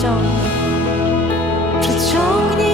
걱정 부족니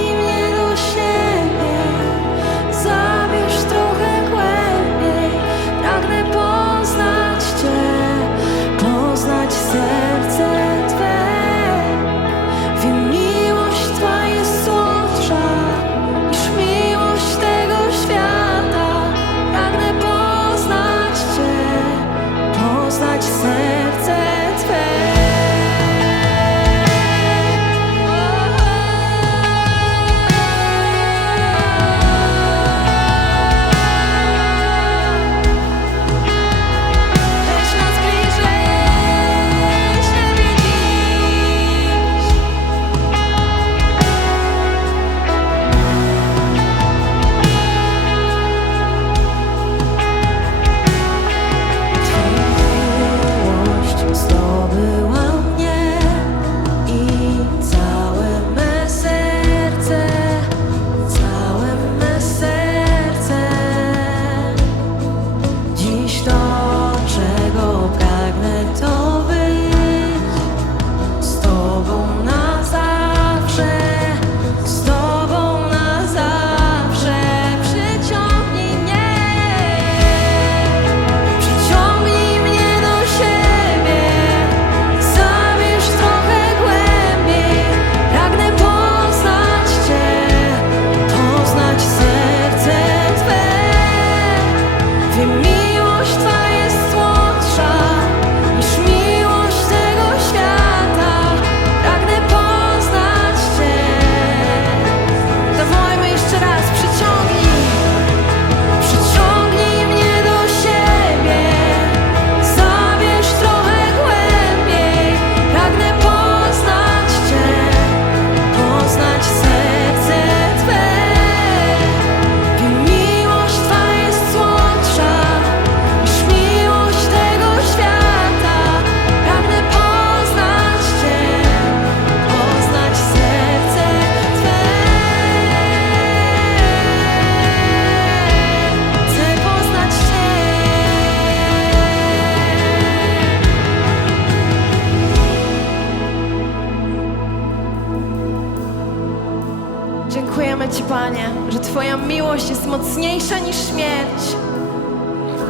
Dziękujemy Ci, Panie, że Twoja miłość jest mocniejsza niż śmierć,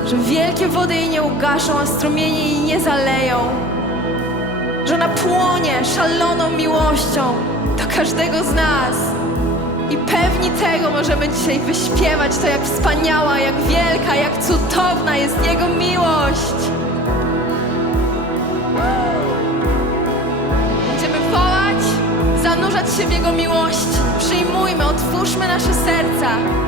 że wielkie wody jej nie ugaszą, a strumienie jej nie zaleją, że ona płonie szaloną miłością do każdego z nas. I pewni tego możemy dzisiaj wyśpiewać to, jak wspaniała, jak wielka, jak cudowna jest Jego miłość. poruszać się w Jego miłości. Przyjmujmy, otwórzmy nasze serca.